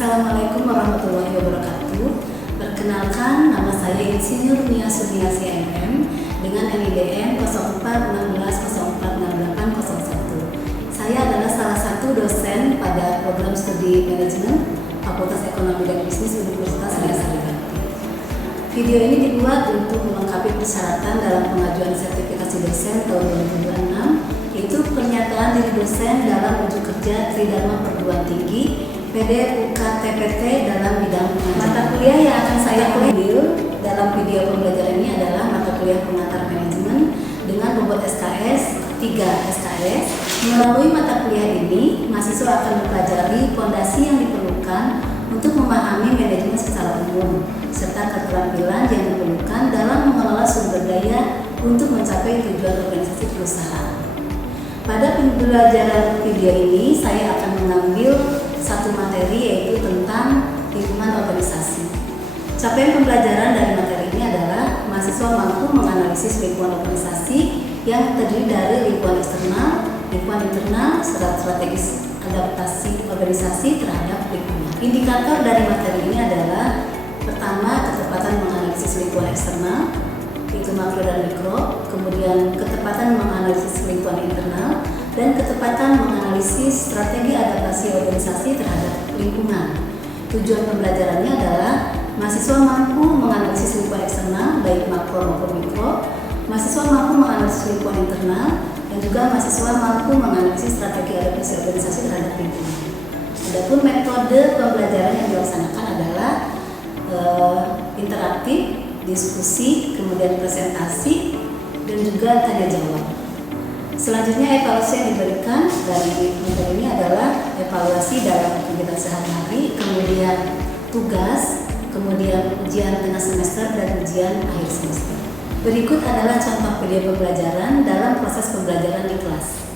Assalamualaikum warahmatullahi wabarakatuh. Perkenalkan, nama saya Insinyur Nia Sumiasi MM dengan NIDN 0416046801. Saya adalah salah satu dosen pada program studi manajemen Fakultas Ekonomi dan Bisnis Universitas Ria Sarjabakti. Video ini dibuat untuk melengkapi persyaratan dalam pengajuan sertifikasi dosen tahun 2026, yaitu pernyataan diri dosen dalam uji kerja Tridharma Perguruan Tinggi PD/UK/TPT dalam bidang pengajaran. Mata kuliah yang akan saya ambil dalam video pembelajaran ini adalah mata kuliah pengantar manajemen dengan bobot SKS 3 SKS. Melalui mata kuliah ini, mahasiswa akan mempelajari fondasi yang diperlukan untuk memahami manajemen secara umum serta keterampilan yang diperlukan dalam mengelola sumber daya untuk mencapai tujuan organisasi perusahaan. Pada pembelajaran video ini, saya akan mengambil satu materi, yaitu tentang lingkungan organisasi. Capaian pembelajaran dari materi ini adalah mahasiswa mampu menganalisis lingkungan organisasi yang terdiri dari lingkungan eksternal, lingkungan internal, serta strategis adaptasi organisasi terhadap lingkungan. Indikator dari materi ini adalah pertama, ketepatan menganalisis lingkungan eksternal, itu makro dan mikro, kemudian ketepatan menganalisis lingkungan internal, dan ketepatan menganalisis strategi adaptasi organisasi terhadap lingkungan. Tujuan pembelajarannya adalah mahasiswa mampu menganalisis lingkungan eksternal, baik makro maupun mikro, mahasiswa mampu menganalisis lingkungan internal, dan juga mahasiswa mampu menganalisis strategi adaptasi organisasi terhadap lingkungan. Adapun metode pembelajaran yang dilaksanakan adalah interaktif, diskusi, kemudian presentasi, dan juga tanya jawab. Selanjutnya, evaluasi yang diberikan dari materi ini adalah evaluasi dalam kegiatan sehari-hari, kemudian tugas, kemudian ujian tengah semester, dan ujian akhir semester. Berikut adalah contoh video pembelajaran dalam proses pembelajaran di kelas.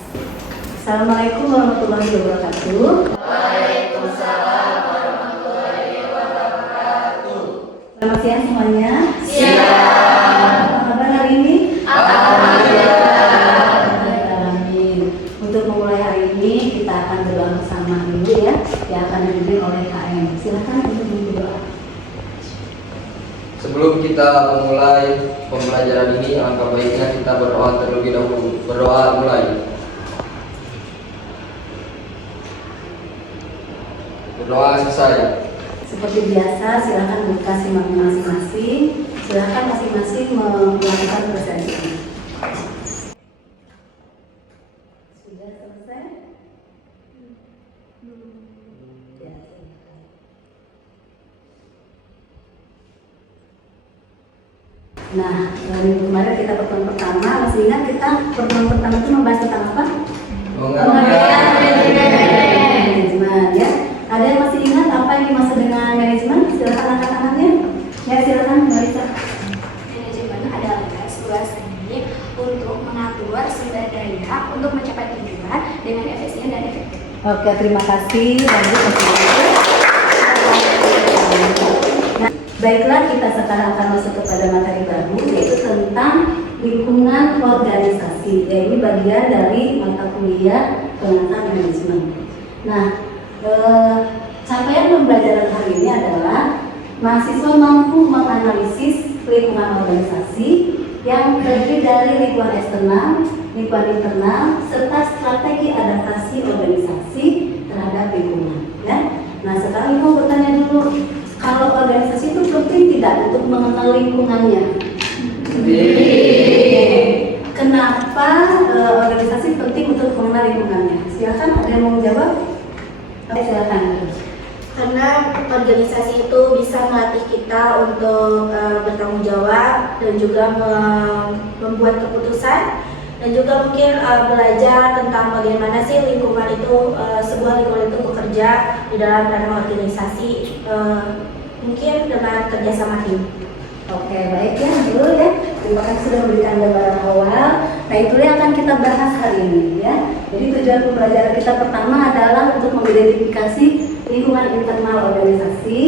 Assalamualaikum warahmatullahi wabarakatuh. Waalaikumsalam warahmatullahi wabarakatuh. Selamat siang semuanya. Siang. Apa kabar hari ini? Alhamdulillah. Untuk memulai hari ini, kita akan berdoa bersama dulu ya, yang akan dipimpin oleh KM. Silakan untuk berdoa. Sebelum kita memulai pembelajaran ini, alangkah baiknya kita berdoa terlebih dahulu. Berdoa mulai. Berdoa selesai. Seperti biasa, silakan buka simak masing-masing. Silakan masing-masing melakukan presentasi. Sudah selesai? Ya, silakan. Nah, dari kemarin kita pertemuan pertama, masih ingat kita pertemuan pertama itu membahas tentang apa? Pengertian Manajemen, ya. Ada yang masih ingat apa yang dimaksud dengan manajemen? Silakan angkat tangannya. Ya, silakan Marisa. Manajemen adalah eksplorasi untuk mengatur sumber daya untuk mencapai tujuan dengan efisien dan efektif. Oke, terima kasih. Lanjut. Nah, baiklah, kita sekarang akan masuk kepada materi baru, yaitu tentang lingkungan organisasi. Ya, ini bagian dari mata kuliah pengantar manajemen. Nah, capaian pembelajaran hari ini adalah mahasiswa mampu menganalisis lingkungan organisasi yang terdiri dari lingkungan eksternal, lingkungan internal, serta strategi adaptasi organisasi terhadap lingkungan. Ya? Nah, sekarang mau bertanya dulu, kalau organisasi itu penting tidak untuk mengenal lingkungannya? Kenapa organisasi penting untuk mengenal lingkungannya? Silakan, ada yang mau menjawab? Oke, silakan. Karena organisasi itu bisa melatih kita untuk bertanggung jawab dan juga membuat keputusan, dan juga mungkin belajar tentang bagaimana sih lingkungan itu, sebuah lingkungan itu bekerja di dalam ranah organisasi, mungkin dengan kerjasama tim. Oke, baik ya, dulu ya. Terima kasih sudah memberikan gambaran awal. Nah, itu yang akan kita bahas hari ini ya. Jadi tujuan pembelajaran kita pertama adalah untuk mengidentifikasi lingkungan internal organisasi,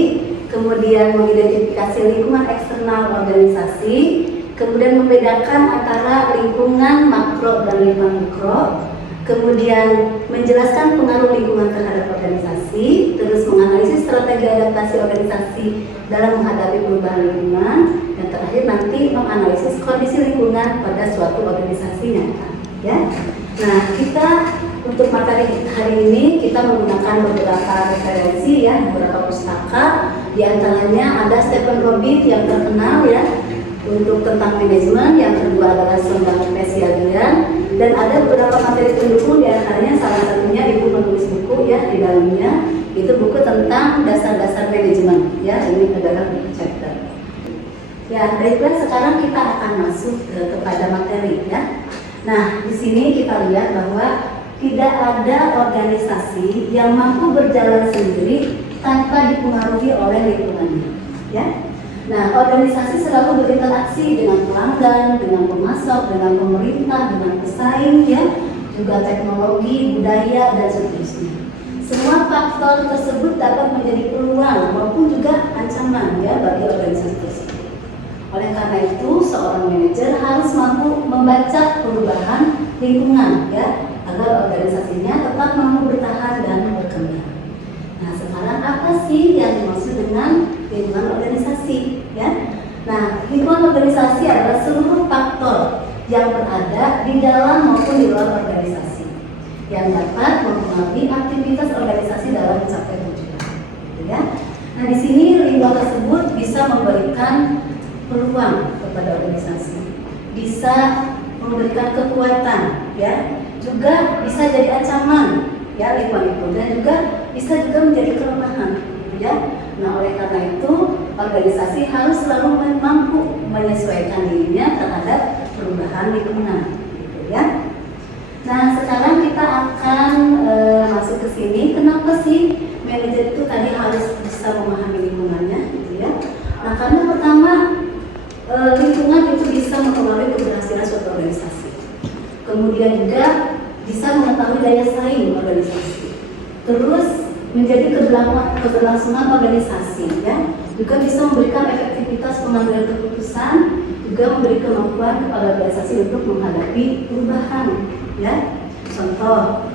kemudian mengidentifikasi lingkungan eksternal organisasi, kemudian membedakan antara lingkungan makro dan lingkungan mikro, kemudian menjelaskan pengaruh lingkungan terhadap organisasi, terus menganalisis strategi adaptasi organisasi dalam menghadapi perubahan lingkungan, dan terakhir nanti menganalisis kondisi lingkungan pada suatu organisasi nyata. Ya, nah kita untuk materi hari ini kita menggunakan beberapa referensi ya, beberapa pustaka. Di antaranya ada Stephen Robitt yang terkenal ya untuk tentang manajemen, yang kedua adalah Sondang Spesialian, dan ada beberapa materi pendukung. Di antaranya salah satunya Ibu menulis buku ya, di dalamnya itu buku tentang dasar-dasar manajemen ya, ini adalah buku chapter. Ya, baiklah, sekarang kita akan masuk kepada materi ya. Nah, di sini kita lihat bahwa tidak ada organisasi yang mampu berjalan sendiri tanpa dipengaruhi oleh lingkungannya ya. Nah, organisasi selalu berinteraksi dengan pelanggan, dengan pemasok, dengan pemerintah, dengan pesaing ya, juga teknologi, budaya, dan seterusnya. Semua faktor tersebut dapat menjadi peluang maupun juga ancaman ya bagi organisasi tersebut. Oleh karena itu, seorang manajer harus mampu membaca perubahan lingkungan ya, agar organisasinya tetap mampu bertahan dan berkembang. Nah, sekarang apa sih yang dimaksud dengan lingkungan organisasi ya? Nah, lingkungan organisasi adalah seluruh faktor yang berada di dalam maupun di luar organisasi yang dapat mempengaruhi aktivitas organisasi dalam mencapai tujuan. Gitu ya. Nah, di sini lingkungan tersebut bisa memberikan peluang kepada organisasi, bisa memberikan kekuatan ya, juga bisa jadi ancaman ya lingkungan itu, dan juga bisa juga menjadi kelemahan ya. Nah, oleh karena itu organisasi harus selalu mampu menyesuaikan dirinya terhadap perubahan lingkungan gitu ya. Nah, sekarang kita akan masuk ke sini. Kenapa sih manajer itu tadi harus bisa memahami lingkungannya gitu ya? Nah, karena pertama lingkungan itu bisa mempengaruhi keberhasilan suatu organisasi. Kemudian juga bisa mengetahui daya saing organisasi. Terus menjadi keberlangsungan organisasi ya. Juga bisa memberikan efektivitas pengambilan keputusan, juga memberi kemampuan kepada organisasi untuk menghadapi perubahan ya. Contoh,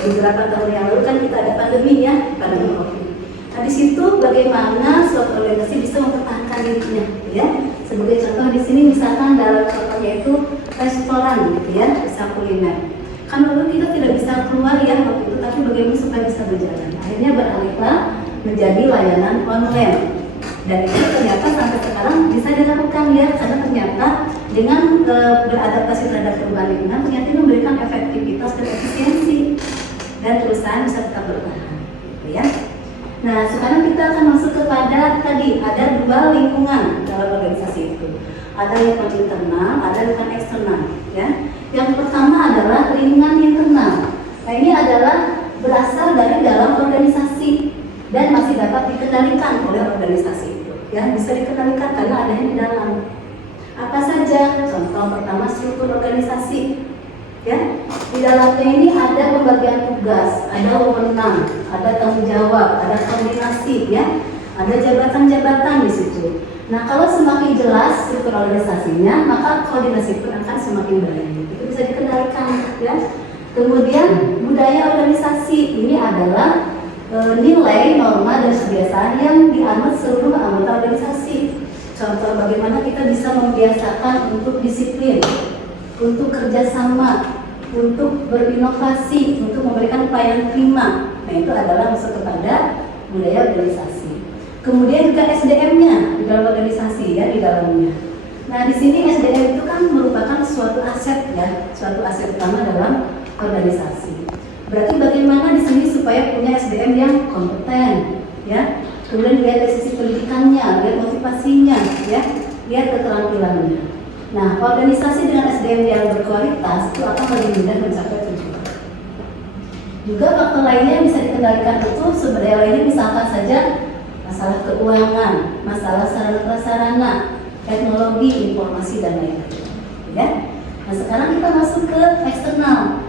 beberapa tahun yang lalu kan kita ada pandemi ya, pandemi COVID. Nah, di situ bagaimana suatu organisasi bisa mempertahankan dirinya ya. Sebagai contoh di sini misalkan dalam contohnya itu restoran gitu ya, bisa kuliner. Kan dulu kita tidak bisa keluar ya waktu itu, tapi bagaimana supaya bisa berjalan? Akhirnya beralihlah menjadi layanan online. Dan itu ternyata sampai sekarang bisa dilakukan ya, karena ternyata dengan beradaptasi terhadap perubahan lingkungan ternyata memberikan efektivitas dan efisiensi, dan perusahaan bisa tetap bertahan gitu ya. Nah, sekarang kita akan masuk kepada tadi ada dua lingkungan dalam organisasi itu. Ada lingkungan internal, ada lingkungan eksternal ya. Yang pertama adalah lingkungan internal. Nah, ini adalah berasal dari dalam organisasi dan masih dapat dikendalikan oleh organisasi itu ya, bisa dikendalikan karena adanya di dalam. Apa saja? Contoh pertama, struktur organisasi ya. Di dalamnya ini ada pembagian tugas, ada wewenang, ada tanggung jawab, ada koordinasi ya, ada jabatan-jabatan di situ. Nah, kalau semakin jelas struktur organisasinya, maka koordinasi pun akan semakin baik. Itu bisa dikendalikan ya. Kemudian budaya organisasi ini adalah nilai, norma, dan kebiasaan yang dianut seluruh anggota organisasi. Contoh bagaimana kita bisa membiasakan untuk disiplin, untuk kerjasama, untuk berinovasi, untuk memberikan pelayanan prima. Nah, itu adalah masuk kepada budaya organisasi. Kemudian juga SDM-nya di dalam organisasi ya, di dalamnya. Nah, di sini SDM itu kan merupakan suatu aset ya, suatu aset utama dalam organisasi. Berarti bagaimana di sini supaya punya SDM yang kompeten ya. Kemudian lihat dari sisi pendidikannya, lihat motivasinya ya, lihat keterampilannya. Nah, organisasi dengan SDM yang berkualitas itu akan lebih mudah mencapai tujuan. Juga faktor lainnya yang bisa dikendalikan itu sumber daya lainnya, misalkan saja masalah keuangan, masalah sarana prasarana, teknologi, informasi, dan lain-lain ya. Nah, sekarang kita masuk ke eksternal.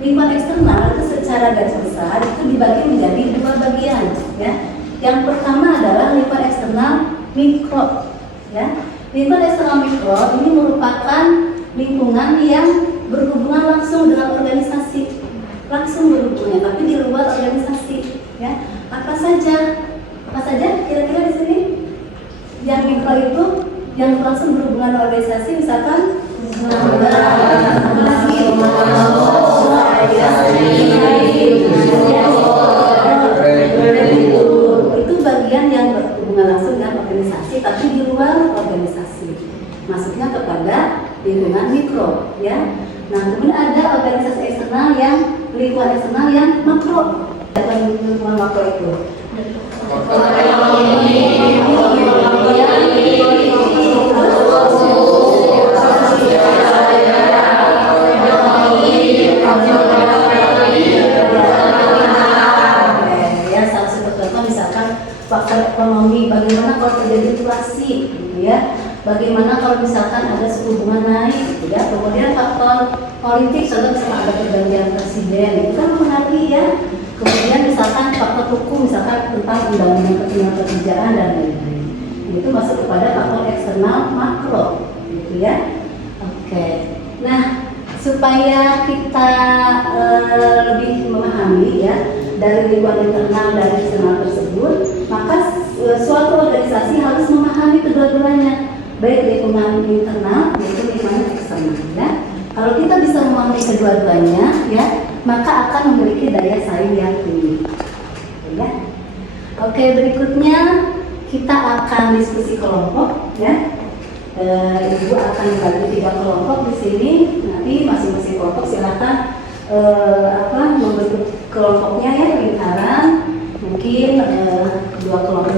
Lingkungan eksternal itu secara garis besar itu dibagi menjadi dua bagian ya. Yang pertama adalah lingkungan eksternal mikro ya. Lingkungan eksternal mikro ini merupakan lingkungan yang berhubungan langsung dengan organisasi langsung berhubungan, tapi di luar organisasi, ya. Apa saja kira-kira di sini yang mikro itu yang langsung berhubungan organisasi, misalkan itu bagian yang berhubungan langsung dengan organisasi, tapi di luar organisasi, masuknya kepada lingkungan mikro, ya. Nah, kemudian ada organisasi eksternal yang lingkungan eksternal yang makro. Apa lingkungan makro itu? Ya, salah satu contoh misalkan faktor ekonomi, bagaimana kalau terjadi inflasi, gitu ya. Bagaimana kalau misalkan ada suku bunga naik, gitu ya. Kemudian faktor politik, contoh misalkan ada pergantian presiden, itu kan mempengaruhi ya. Kemudian misalkan faktor hukum, misalkan tentang undang-undang ketenagakerjaan dan lain-lain. Itu masuk kepada faktor eksternal makro, gitu ya. Oke. Nah, supaya kita lebih memahami ya dari lingkungan internal dan eksternal tersebut, maka suatu organisasi harus memahami kedua-duanya, baik lingkungan internal maupun lingkungan eksternal ya. Kalau kita bisa memahami kedua-duanya ya, maka akan memiliki daya saing yang tinggi. Ya. Oke, berikutnya kita akan diskusi kelompok ya. Ibu akan membagi 3 kelompok di sini. Nanti masing-masing kelompok silakan membentuk kelompoknya ya, lingkaran. Mungkin 2 kelompok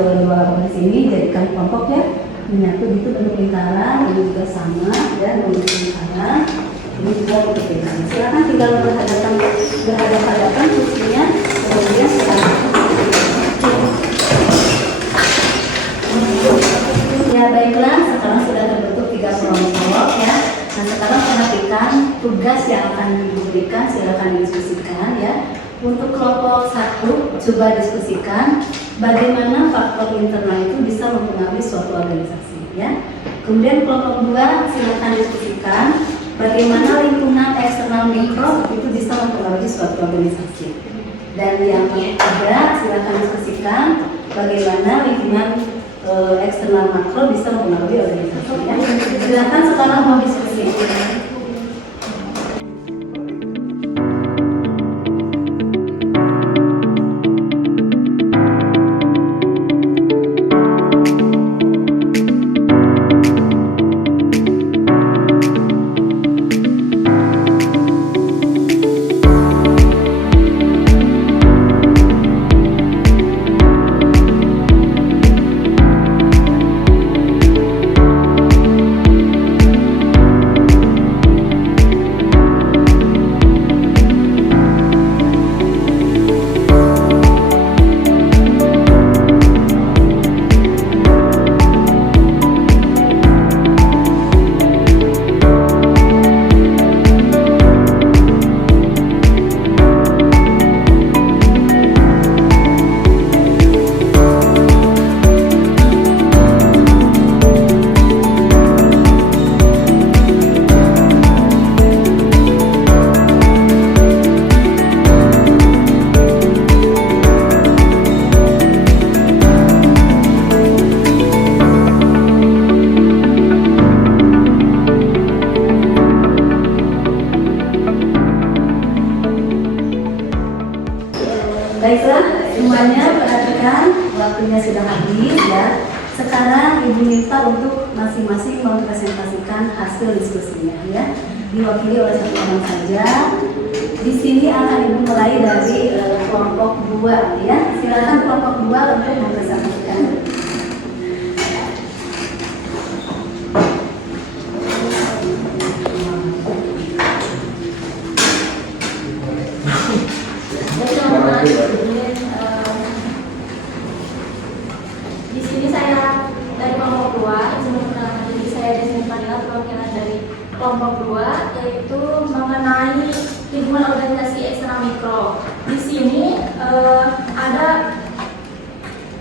di sini jadikan kelompok ya. Menyatu gitu bentuk lingkaran, ini juga sama ya, bentuk lingkaran. Ini juga bentuk lingkaran. Silakan tinggal berhadapan kursinya, kemudian silakan. Ya baiklah, sekarang sudah terbentuk 3 kelompok ya. Nah sekarang perhatikan tugas yang akan diberikan, silakan didiskusikan ya. Untuk kelompok 1 coba diskusikan bagaimana faktor internal itu bisa mempengaruhi suatu organisasi ya. Kemudian kelompok 2 silakan diskusikan bagaimana lingkungan eksternal mikro itu bisa mempengaruhi suatu organisasi. Dan yang ketiga silakan diskusikan bagaimana lingkungan eksternal makro bisa mempengaruhi organisasi ya. Silakan sekarang mau diskusi. Baiklah, semuanya perhatikan waktunya sudah habis ya. Sekarang Ibu minta untuk masing-masing mempresentasikan hasil diskusinya ya. Diwakili oleh satu orang saja. Di sini akan Ibu mulai dari kelompok 2 ya. Silakan kelompok 2 untuk mempresentasikan. Di sini saya dari kelompok 2, jadi saya di sini adalah perwakilan dari kelompok 2, yaitu mengenai lingkungan organisasi eksternal mikro. Di sini ada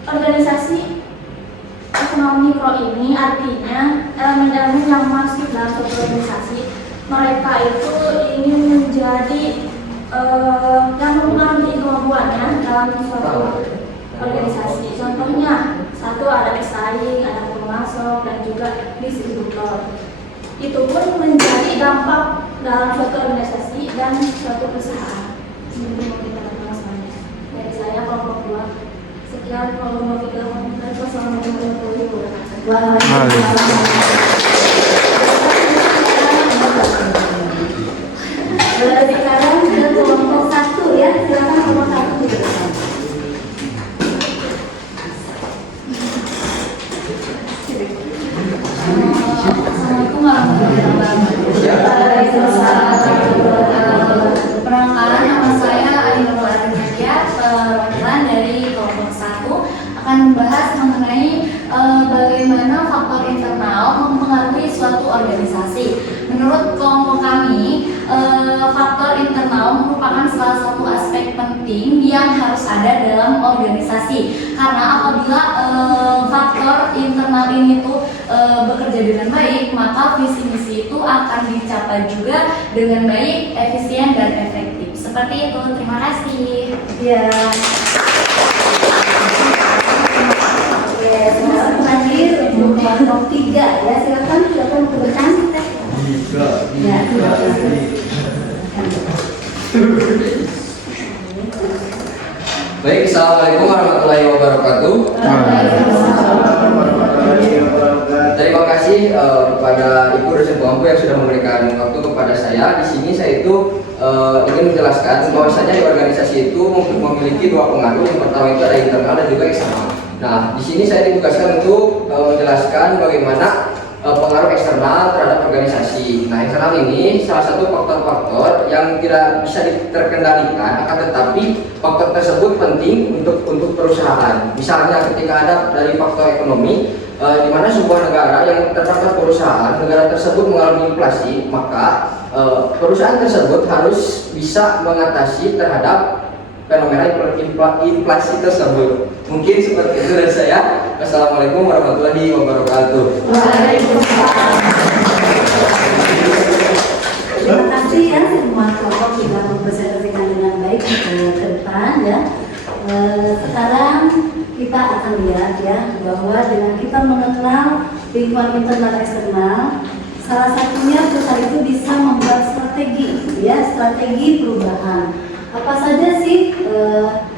organisasi eksternal mikro ini artinya elemen-elemen yang masuk dalam suatu organisasi. Mereka itu ingin menjadi yang mempengaruhi kemampuannya dalam suatu organisasi. Contohnya, satu ada pesaing, ada pemasok, dan juga distributor. Itu pun menjadi dampak dalam suatu organisasi dan suatu perusahaan. Seperti yang kita lakukan dari saya kelompok 2. Sekian kalau kita lakukan. Wassalamualaikum warahmatullahi Sekarang ke kelompok 1 ya, silakan kelompok 1 di depan. Assalamualaikum warahmatullahi wabarakatuh. Perkenalkan, nama saya Ainul Ardiansyah, perwakilan dari kelompok 1 akan membahas mengenai bagaimana faktor internal mempengaruhi suatu organisasi. Menurut kelompok kami, faktor internal merupakan salah satu aspek penting yang harus ada dalam organisasi. Karena apabila faktor internal ini tuh bekerja dengan baik, maka visi misi itu akan dicapai juga dengan baik, efisien dan efektif. Seperti itu. Terima kasih. Ya. Oke, sekarang terakhir untuk kelompok 3 ya, silakan ke depan. Ya, Baik, assalamualaikum warahmatullahi wabarakatuh. Terima kasih kepada Ibu dosen Pemampu yang sudah memberikan waktu kepada saya. Di sini saya itu ingin menjelaskan bahwasanya di organisasi itu memiliki dua pengaruh. Yang pertama itu ada internal dan juga eksternal. Nah, di sini saya ditugaskan untuk menjelaskan bagaimana pengaruh eksternal terhadap organisasi. Nah, eksternal ini salah satu faktor-faktor yang tidak bisa terkendalikan, akan tetapi faktor tersebut penting untuk perusahaan. Misalnya ketika ada dari faktor ekonomi, di mana sebuah negara yang terdapat perusahaan, negara tersebut mengalami inflasi, maka perusahaan tersebut harus bisa mengatasi terhadap fenomena inflasi tersebut. Mungkin seperti itu dari saya. Wassalamualaikum warahmatullahi wabarakatuh. Terima kasih ya, semua kelompok sudah mempresentasikan dengan baik ke depan ya. Sekarang kita akan lihat ya bahwa dengan kita mengenal lingkungan internal dan eksternal, salah satunya perusahaan itu bisa membuat strategi ya, strategi perubahan. Apa saja sih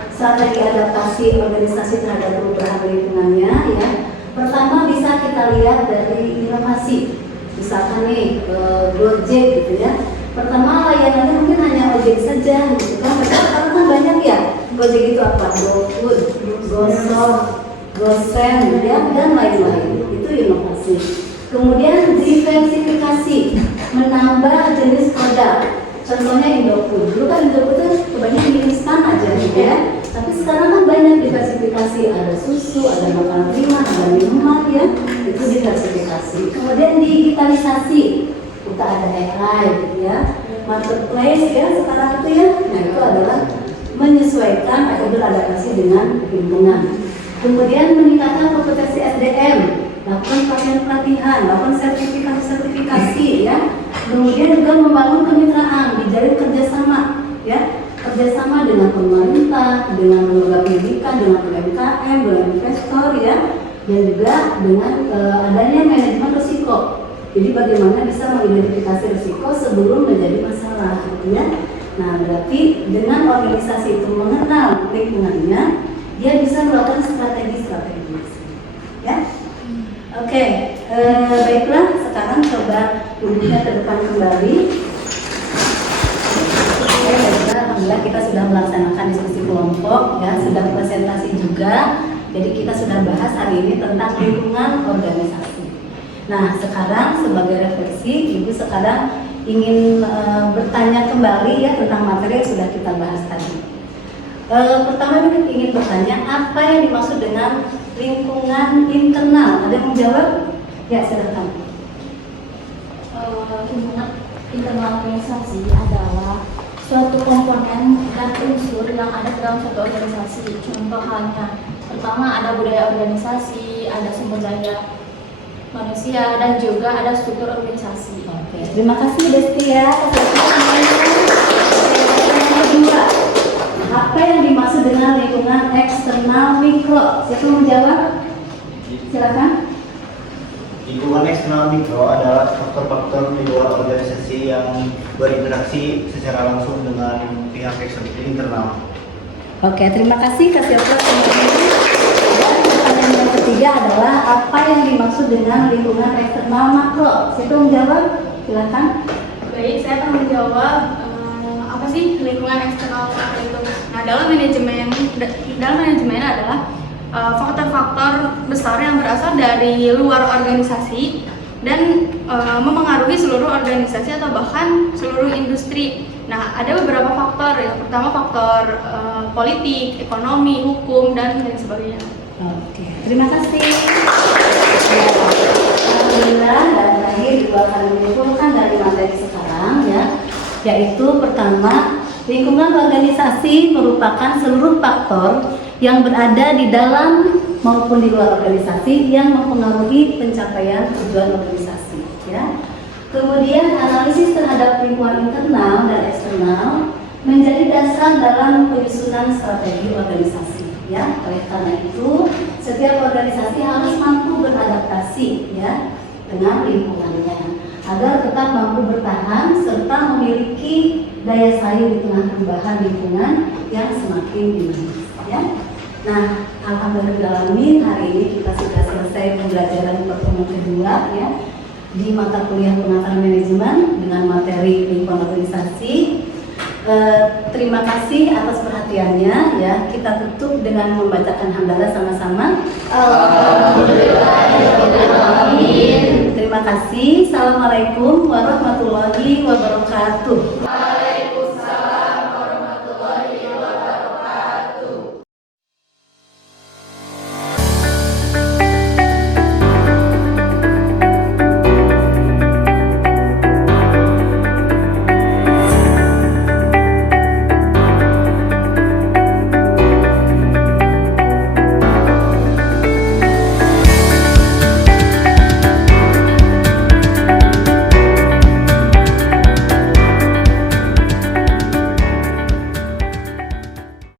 strategi adaptasi organisasi terhadap perubahan lingkungannya ya? Pertama bisa kita lihat dari inovasi. Misalkan nih Gojek gitu ya. Pertama layanannya mungkin hanya ojek saja gitu kan. Sekarang kan banyak ya. Gojek itu apa? GoFood, GoShop, GoSend ya, dan lain-lain. Itu inovasi. Kemudian diversifikasi, menambah jenis produk. Contohnya Indofood. Dulu kan Indofood itu kebanyakan mie instan aja gitu ya. Tapi sekarang kan banyak diversifikasi, ada susu, ada makanan ringan, ada minuman ya. Itu diversifikasi. Kemudian digitalisasi. Kita ada AI gitu ya. Marketplace ya sekarang itu ya. Nah, itu adalah menyesuaikan atau beradaptasi dengan lingkungan. Kemudian meningkatkan kompetensi SDM. Lakukan pelatihan, lakukan sertifikasi ya. Kemudian juga membangun kemitraan, dijalin kerjasama ya, kerjasama dengan pemerintah, dengan lembaga pendidikan, dengan UMKM, dengan investor ya, dan juga dengan adanya manajemen risiko. Jadi bagaimana bisa mengidentifikasi risiko sebelum menjadi masalah gitu ya. Nah, berarti dengan organisasi itu mengenal lingkungannya, dia bisa melakukan strategi ya. Oke, baiklah, sekarang coba duduknya ke depan kembali. Oke, baiklah, alhamdulillah kita sudah melaksanakan diskusi kelompok ya, sudah presentasi juga. Jadi kita sudah bahas hari ini tentang lingkungan organisasi. Nah, sekarang sebagai refleksi, Ibu sekarang ingin bertanya kembali ya tentang materi yang sudah kita bahas tadi. Pertama ini ingin bertanya, apa yang dimaksud dengan lingkungan internal? Ada yang menjawab? Ya, silakan. Lingkungan internal organisasi adalah suatu komponen dan unsur yang ada dalam suatu organisasi. Contoh halnya, pertama ada budaya organisasi, ada sumber daya manusia, dan juga ada struktur organisasi. Oke, terima kasih Desti ya. Yang kedua, dengan lingkungan eksternal mikro. Siapa mau jawab? Silakan. Lingkungan eksternal mikro adalah faktor-faktor di luar organisasi yang berinteraksi secara langsung dengan pihak internal. Oke, terima kasih Kak Siapa. Dan pertanyaan yang ketiga adalah apa yang dimaksud dengan lingkungan eksternal makro? Siapa mau jawab? Silakan. Baik, saya akan menjawab apa sih lingkungan eksternal makro itu. Nah, dalam manajemen adalah faktor-faktor besar yang berasal dari luar organisasi dan memengaruhi seluruh organisasi atau bahkan seluruh industri. Nah, ada beberapa faktor. Yang pertama faktor politik, ekonomi, hukum, dan lain sebagainya. Oke, terima kasih. Ya, alhamdulillah dan terakhir juga akan menyimpulkan dari materi sekarang ya, yaitu pertama, lingkungan organisasi merupakan seluruh faktor yang berada di dalam maupun di luar organisasi yang mempengaruhi pencapaian tujuan organisasi ya. Kemudian analisis terhadap lingkungan internal dan eksternal menjadi dasar dalam penyusunan strategi organisasi ya. Oleh karena itu, setiap organisasi harus mampu beradaptasi ya dengan lingkungannya agar tetap mampu bertahan serta memiliki daya saing di tengah perubahan lingkungan yang semakin dinamis ya. Nah, alhamdulillahirrahmanirrahim, hari ini kita sudah selesai pembelajaran pertemuan kedua ya di mata kuliah penataran manajemen dengan materi lingkungan organisasi. Terima kasih atas perhatiannya ya. Kita tutup dengan membacakan hamdalah sama-sama. Alhamdulillah. Terima kasih. Assalamualaikum warahmatullahi wabarakatuh.